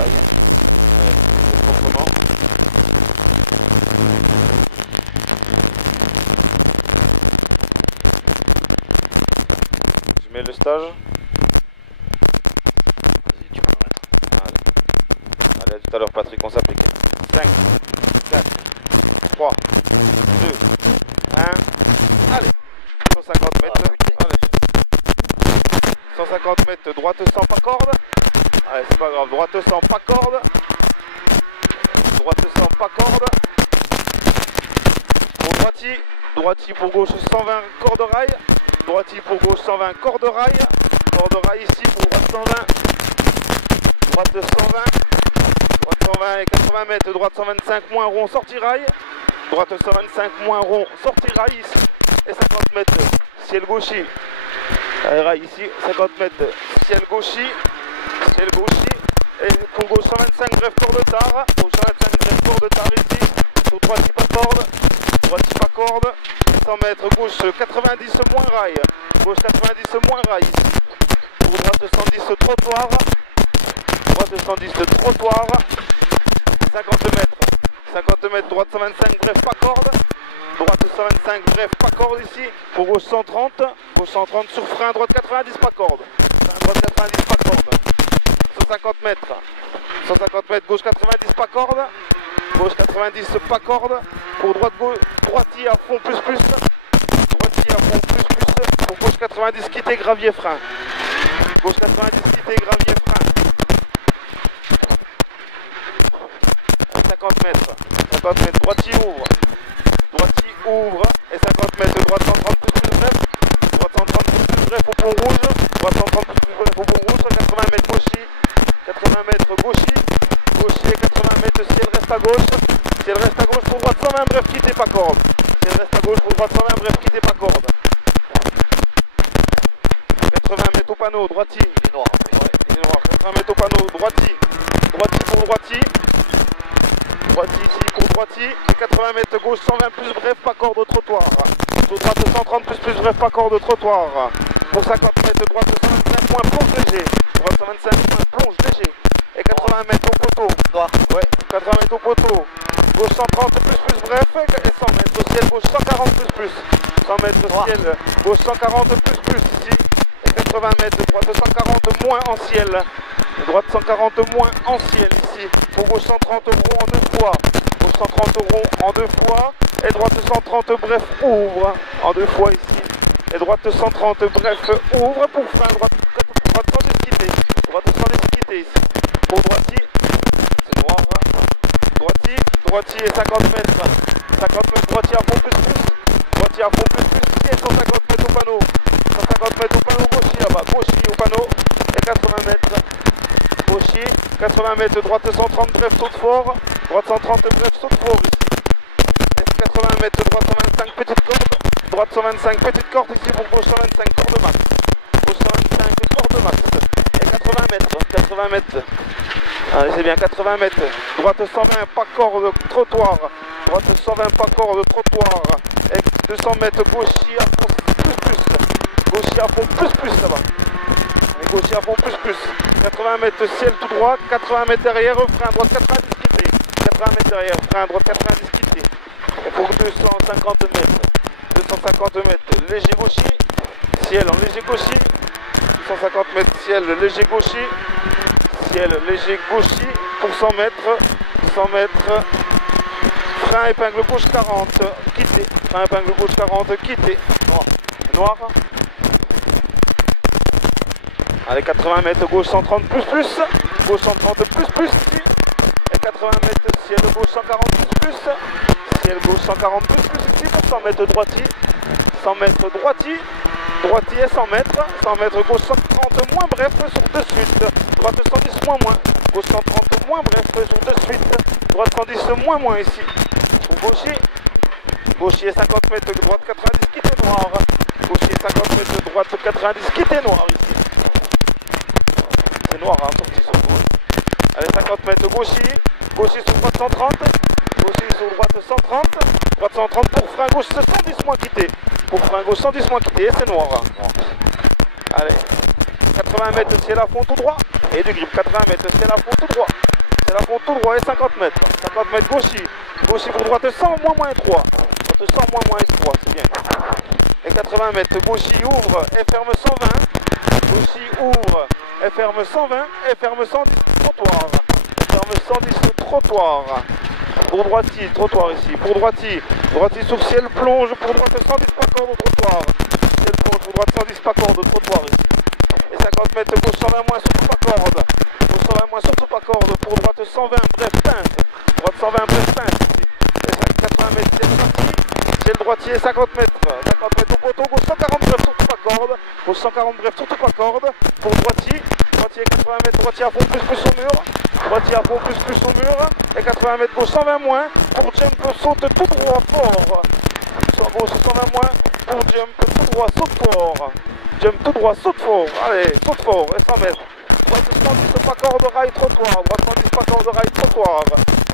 rail. Allez, proprement. Je mets le stage. Vas-y, tu peux le mettre. Allez, à tout à l'heure Patrick, on s'applique. 5, 4, 3, 2, 1, allez. 150 mètres, allez. 150 mètres, droite sans pas corde. Allez, c'est pas grave, droite sans pas corde. Droite sans pas corde. Pour droitier, droitier pour gauche 120 corde rail. Droitier pour gauche 120 corde rail. Corde rail ici pour droite 120. Droite 120. Droite 120 et 80 mètres, droite 125 moins rond, sortie rail. Droite 125 moins rond, sortie rail ici. Et 50 mètres, ciel gauchi. Rail ici, 50 mètres, ciel gauchi. Ciel gauchi. Et pour gauche 125 bref tour de tard. Gauche 125 bref tour de tard ici. Sur droitier pas corde. Droitier pas corde. 100 mètres, gauche 90 moins rail. Gauche 90 moins rail ici. Pour droite 110 trottoir. Droite 110 trottoir. 50 mètres. 50 mètres, droite 125 bref pas corde. Droite 125 bref pas corde ici. Pour gauche 130. Gauche 130 sur frein. Droite 90 pas corde. Frein droite 90 pas corde. 150 mètres. 150 mètres, gauche 90 pas corde. Gauche 90 pas corde. Pour droite gauche, droitier à fond plus plus. Droitier à fond plus plus. Pour gauche 90 quitter gravier frein. Gauche 90 quitter gravier frein. 50 mètres. 50 mètres, droitier ouvre. Droitier ouvre. Et 50 mètres, droite 130 plus plus bref. Droite 130 plus plus bref au pont rouge. Droite 130 plus plus bref au pont rouge. 80 mètres gauchi. 80 mètres gauchi. Gaucher 80 mètres si elle reste à gauche. Si elle reste à gauche pour droite 120 bref quittez pas corde. Si elle reste à gauche pour droite 120 bref quittez pas corde. 80 mètres au panneau, droitier. Il est noir après. Ouais, il est noir. 80 mètres au panneau, droitier. Droitier pour droitier. Droitier ici pour droitier. Et 80 mètres gauche 120 plus bref pas corde au trottoir. Sur droite 130 plus bref pas corde au trottoir. Pour 50 mètres droite 125 moins plonge léger. Droite 125 moins plonge léger. Et 80 mètres au poteau. Noir. Ouais, 80 mètres au poteau. Gauche 130 plus bref. Et 100 mètres au ciel gauche 140 plus. 100 mètres au ciel gauche 140 plus ici. Et 80 mètres droite 140 moins en ciel. Droite 140 moins en ciel ici. Pour gauche 130 rond en deux fois. Gauche 130 rond en deux fois. Et droite 130 bref ouvre en deux fois ici. Et droite 130 bref ouvre pour frein droite 110 quitter. Droite 110 quitter ici. Pour droitier, c'est noir. Droitier, droitier 50 mètres. 50 mètres droitier à fond plus plus. Droitier à fond plus plus ici et 150 mètres au panneau. 150 mètres au panneau gaucher là-bas. Gaucher au panneau. Et 80 mètres. Gaucher, 80 mètres, droite 130 bref saute fort. Droite 130 bref saute fort ici. Et 80 mètres, droite 125 petite corde. Droite 125 petite corde ici pour gauche 125 corde max. Gauche 125 corde max. Et 80 mètres, 80 mètres. Allez, c'est bien, 80 mètres. Droite 120 pas corde trottoir. Droite 120 pas corde trottoir. Et 200 mètres gaucher à fond plus plus. Gaucher à fond plus là-bas. Gaucher à fond plus. 80 mètres ciel tout droit, 80 mètres derrière, frein droite 90 quitté. 80 mètres derrière, frein droite 90 quitté. Et pour 250 mètres. 250 mètres, léger gaucher. Ciel en léger gaucher. 250 mètres ciel léger gaucher. Ciel léger gaucher. Pour 100 mètres. 100 mètres. Frein épingle gauche 40. Quitté. Frein épingle gauche 40. Quitté. Noir. Noir. Allez, 80 mètres gauche 130 plus. Gauche 130 plus ici. Et 80 mètres ciel gauche 140 plus. Ciel gauche 140 plus ici pour 100 mètres droitier. 100 mètres droitier. Droitier 100 mètres. 100 mètres gauche 130 moins bref sur de suite. Droite 110 moins. Gauche 130 moins bref sur de suite. Droite 110 moins ici. Pour gaucher. Gaucher 50 mètres, droite 90 quitter noir. Gaucher 50 mètres, droite 90 quitter noir ici. C'est noir, hein, sorti sur vous. Allez, 50 mètres gaucher. Gaucher sur droite 130. Gaucher sur droite 130. Droite 130 pour frein gauche 110 moins quitté. Pour frein gauche 110 moins quitté, c'est noir. Allez, 80 mètres ciel à fond tout droit. Et du grip, 80 mètres, c'est la fond tout droit. C'est la fond tout droit et 50 mètres. 50 mètres gauchis. Gauchis pour droite 100, moins 3. Droite 100, moins 3, c'est bien. Et 80 mètres, gauchis ouvre et ferme 120. Gauchis ouvre et ferme 120 et ferme 110 trottoir. Et ferme 110 trottoir. Pour droitier, trottoir ici. Pour droitier, droitier sur ciel plonge. Pour droite 110 pas corde au trottoir. Ciel plonge, pour droite 110 pas corde au trottoir ici. Et 50 mètres, gauche 120 moins surtout pas corde. Gauche 120 moins surtout pas corde. Pour droite 120, bref pince. Droite 120, bref pince ici. Et 80 mètres, c'est parti. Ciel droitier, 50 mètres. 50 mètres au poteau, gauche 140 bref surtout pas corde. Gauche 140 bref surtout pas corde. Pour droitier, droitier 80 mètres, droitier à fond plus au mur. Droitier à fond plus au mur. Et 80 mètres gauche 120 moins. Pour jump saute tout droit fort. Sur gauche 120 moins. Pour jump tout droit saute fort. Jump tout droit saute fort. Allez, saute fort. Et 100 mètres. Droite 110 pas corde rail trottoir. Droite 110 pas corde rail trottoir.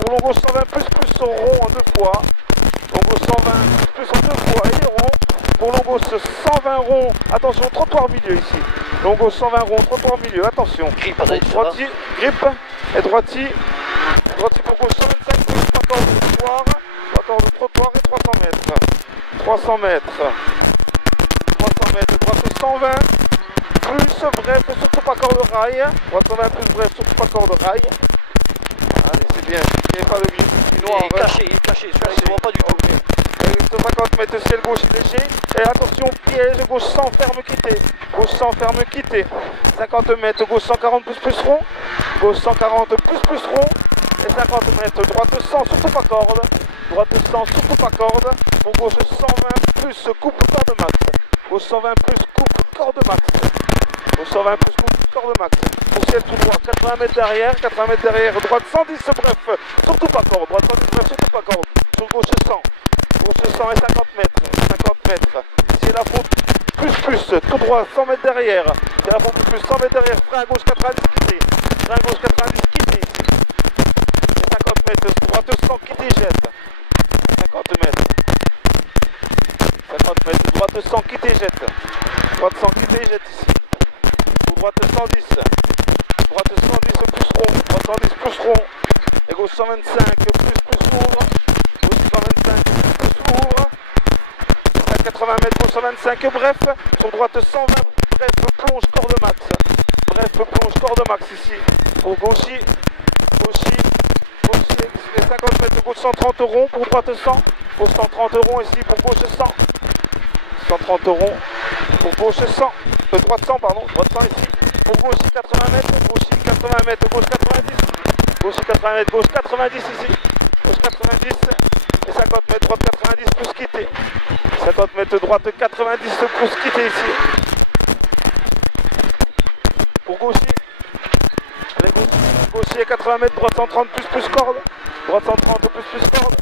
Pour long gauche 120 plus au rond en 2 fois. Long gauche 120 plus en 2 fois et rond. Pour long gauche 120 rond. Attention, trottoir milieu ici. Long gauche 120 rond, trottoir milieu. Attention. Grip, droitier, grip. Et droitier. Droitier pour gauche 125 plus 3 cordes de trottoir. 3 cordes de trottoir et 300 mètres. 300 mètres. 300 mètres. Droite 120. Plus bref, surtout pas corde rail. Droite 120 plus bref, surtout pas corde rail. Allez, c'est bien. Il n'y a pas de grip. Il est caché, celui-là il ne voit pas du tout. Et 50 mètres ciel gauche léger. Et attention, piège, gauche 100, ferme, quitter. Gauche 100, ferme, quitter. 50 mètres, gauche 140 plus rond. Gauche 140 plus rond. Et 50 mètres, droite 100, surtout pas corde. Droite 100, surtout pas corde. Pour gauche 120 plus coupe corde max. Gauche 120 plus coupe corde max. Gauche 120 plus coupe corde max. Pour ciel tout droit, 80 mètres derrière. 80 mètres derrière, droite 110 bref. Surtout pas corde. Droite 110 bref, surtout pas corde. Sur gauche 100. Gauche 100 et 50 mètres. 50 mètres. C'est la faute plus. Tout droit, 100 mètres derrière. C'est la faute plus 100 mètres derrière. Frein à gauche 90 quitté. Frein à gauche 90 quitté ici. Et 50 mètres. Droite 100 quitté jette. 50 mètres. 50 mètres. Droite 100 quitté jette. Droite 100 quitté jette ici. Pour droite 110. Droite 110 plus rond. Droite 110 plus rond. Et gauche 125 plus ouvre. Gauche 125 plus ouvre. 80 mètres, gauche 125 bref. Sur droite 120 bref, plonge corde max. Bref, plonge corde max ici. Pour gauchis. Et 50 mètres, gauche 130 rond. Pour droite 100. Gauche 130 rond ici. Pour gauche 100. 130 rond. Pour gauche 100. Droite 100, pardon. Droite 100 ici. Pour gauche 80 mètres. Gauche 80 mètres. Gauche 90. Gauche 80 mètres. Gauche 90 ici. Gauche 90. Et 50 mètres. Droite 90 plus quitté. 50 mètres. Droite 90 plus quitté ici. Pour gaucher. Allez, gaucher 80 mètres. Droite 130 plus corde. Droite 130 plus corde.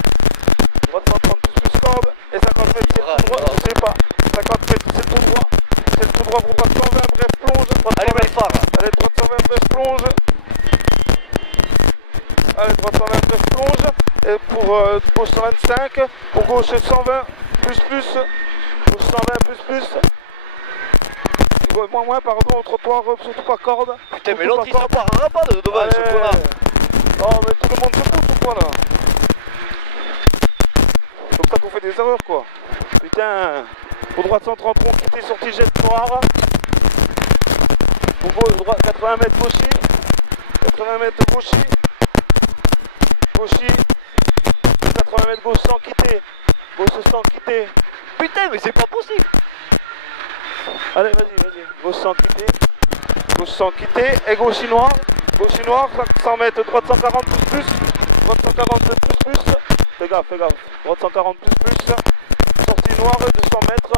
Droite 130 plus corde. Et 50 mètres, c'est tout droit. Je sais pas. 50 mètres, c'est tout droit. C'est tout droit pour droite 120, bref, plonge. Allez, le phare. Allez, droite 120, bref, plonge. Allez, droite 120, bref, plonge. Et pour gauche 125. Pour gauche 120, plus. Gauche 120, plus. Moins, pardon, au trottoir, surtout pas corde. Putain, mais l'autre il se parlera pas de devant ce connard. Oh, mais tout le monde se fout ou quoi là? C'est comme ça qu'on fait des erreurs quoi. Putain. Pour droite 130 rond, quitter sortie jet noire. Pour gauche, droite 80 mètres gauchis. 80 mètres gauchis. 80 mètres gauche 100 quitter. Gauche 100 quitter. Putain, mais c'est pas possible. Allez, vas-y. Gauche 100 quitter. Gauche 100 quitter. Et gauche noir. Gauche noir, 100 mètres, droite 140 plus. Droite 140 plus. Fais gaffe. Droite 140 plus. Sortie noire, 200 mètres.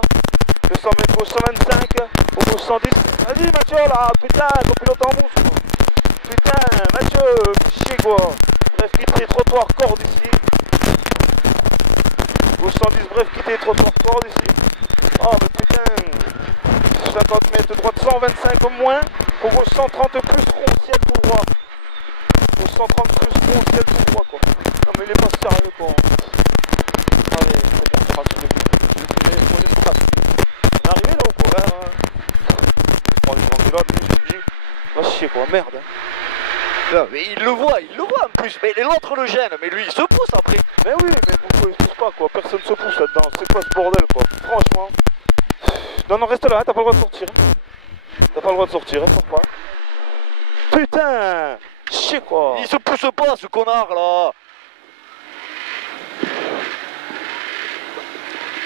200 mètres, gauche 125. Au gauche 110. Vas-y Mathieu là, putain, copilote en mousse quoi. Putain, Mathieu, chier quoi. Bref, quitter trottoir, corde ici. Gauche 110, bref, quitter trottoir, corde ici. Oh mais putain. 50 mètres, droite 125 au moins. Pour gauche 130 plus rond, ciel tout droit. Gauche 130 plus rond, ciel tout droit quoi. Non mais il est pas sérieux quoi. Allez, c'est bon, ça m'a saoulé. On est arrivé là ou quoi? On est là, je me dis, va chier quoi. m'emmerde. Hein. Non, mais il le voit en plus. Mais l'autre le gêne, mais lui il se pousse après. Mais oui, mais pourquoi il se pousse pas quoi? Personne se pousse là-dedans. C'est quoi ce bordel quoi? Franchement. Non, non, reste là, hein, t'as pas le droit de sortir. T'as pas le droit de sortir, hein, sors pas. Putain! Chier quoi! Il se pousse pas ce connard là.